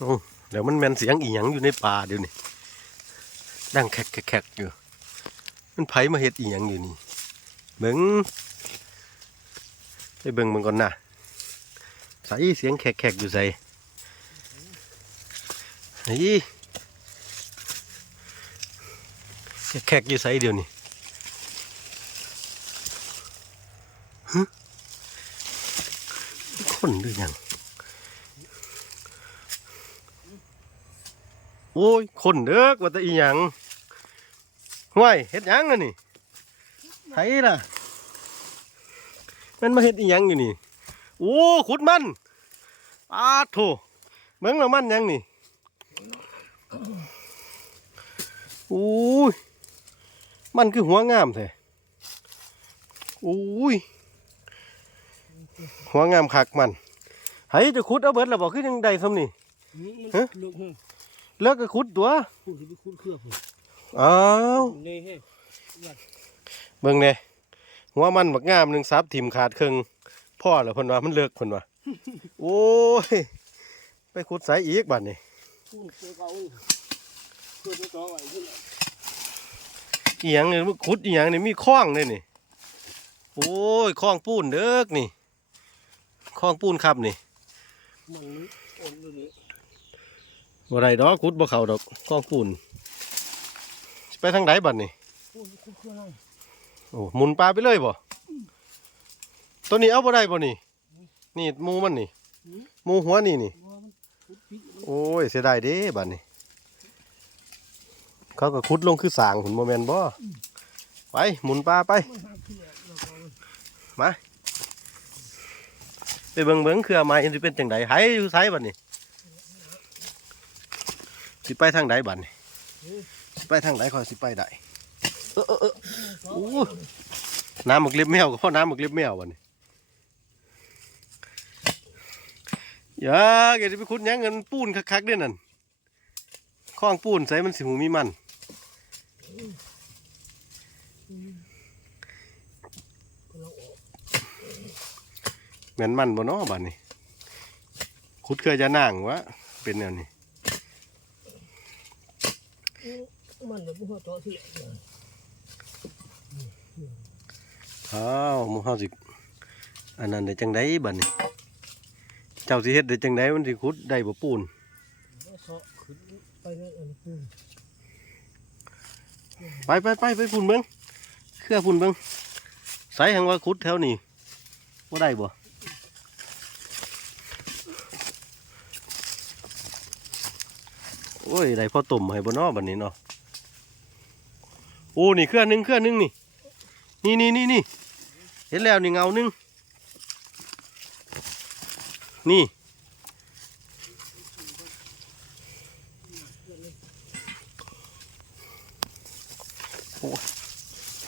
โอ้เดี๋ยวมันแมนเสียงอีหยังอยู่ในป่าเดี๋ยวนี้ดังแคกแคกแคกอยู่ มันไผมาเฮ็ดอีหยังอยู่นี่เบิ่งไปเบิ่งมันก่อนนะใส่เสียงแคกแคกอยู่ใส่นี่แคกอยู่ใส่เดี๋ยวนี้ฮะคนหรือยัง โอ้ยคนเด้อกว่าแต่อีหยังห้วยเฮ็ดหยังอะนี่ไผล่ะมันมาเฮ็ดอีหยังอยู่นี่ โอ้ขุดมันอาโถเบิ่งแล้วมันหยังนี่โอ้ยมันคือหัวงามแท้โอ้ยหัวงามคักมันไผจะขุดเอาเบิดแล้วบ่คือจังใดซ้ำนี่นี่มันฮะ เลือกให้เลิกก็ขุดตัวผู้ที่ไปคุ้นเครือผมอ้าวนี่ให้เบิ่งเนี่ยหัวมันบักงามหนึ่งซับถิ่มขาดครึ่งพ่อเหรอเพิ่นว่ามันเลิกเพิ่นว่าโอ้ย ไปขุดสายอีกบัดนี่คุ้นเครือเก่าเครือตัวต่อไว้ขึ้นอีหยังนี่มันขุดอีหยังนี่มีคลองเลยนี่ โอ้ยคลองปูนเด้อนี่คลองปูนครับนี่มันนี่อ่อนเลยนี่ บ่ได้ดอกขุดบ่เข้าดอกคลองปูนสิไปทางใดบัดนี่โอ้หมุนปลาไปเลยบ่ตัวนี้เอาบ่ได้บ่นี่ นี่หมูมันนี่หมูหัวนี่นี่ โอ้ยเสียดายเด้บัดนี้ เขาก็ขุดลงคือสางหุ่นโมเมนบ่ไปหมุนปลาไปมันหักขึ้นแล้วแล้วก็มันไปเบิ่งเบิ่งเครือไม้สิเป็นจังไดไหอยู่ไสบัดนี้ สิไปทางใดบัดนี้สิไปทางใดคอยสิไปได้เออเออเออโอ้น้ำหมึกเล็บแมวก็เพราะน้ำหมึกเล็บแมวบัดนี้อย่าแกจะไปขุดยังเงินปูนคักๆด้อนั่นคล้องปูนใส่มันสิหูมีมันกำลังออกแม่นมันบ่เนาะบัดนี้ขุดเคยจะนั่งวะเป็นแนวนี้ มันเลยพวกต่อที่อ้าวหมูเฮาสิอันนั้นได้จังไดบัดนี้เจ้าสิเฮ็ดได้จังไดมันสิขุดได้บ่ปูนเสาะขึ้นไปนั่นอันปูนไปไปไปไปพุ่นเบิ่งเครือพุ่นเบิ่งใส่หังว่าขุดแถวนี้บ่ได้บ่ โอ้ยได้พอต้มให้บ่เนาะบัดนี้เนาะโอ้นี่เครื่อหนึงเครื่อหนึงนี่ นี่นี่นี่นี่เห็นแล้วนี่เงาหนึงนี่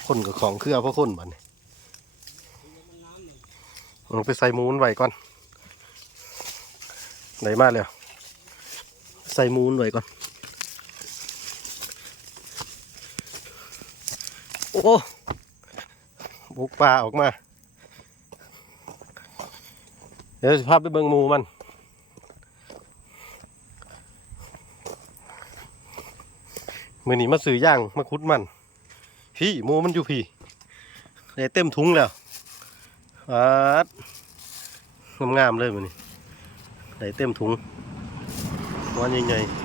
คนกับของเครือเพราะคนบัดนี้เอาไปใส่หมูนไว้ก่อน ไหนมาแล้ว ใส่มูนไว้ก่อน โอ้บุกปลาออกมา เดี๋ยวสิพาไปเบิ่งมูมัน มือนี้มาซื้อย่างมาคุดมัน พี่มูมันอยู่พี่ได้เต็มถุงแล้วอาดงามๆเลยมันนี่ได้เต็มถุง วันใหญ่ๆ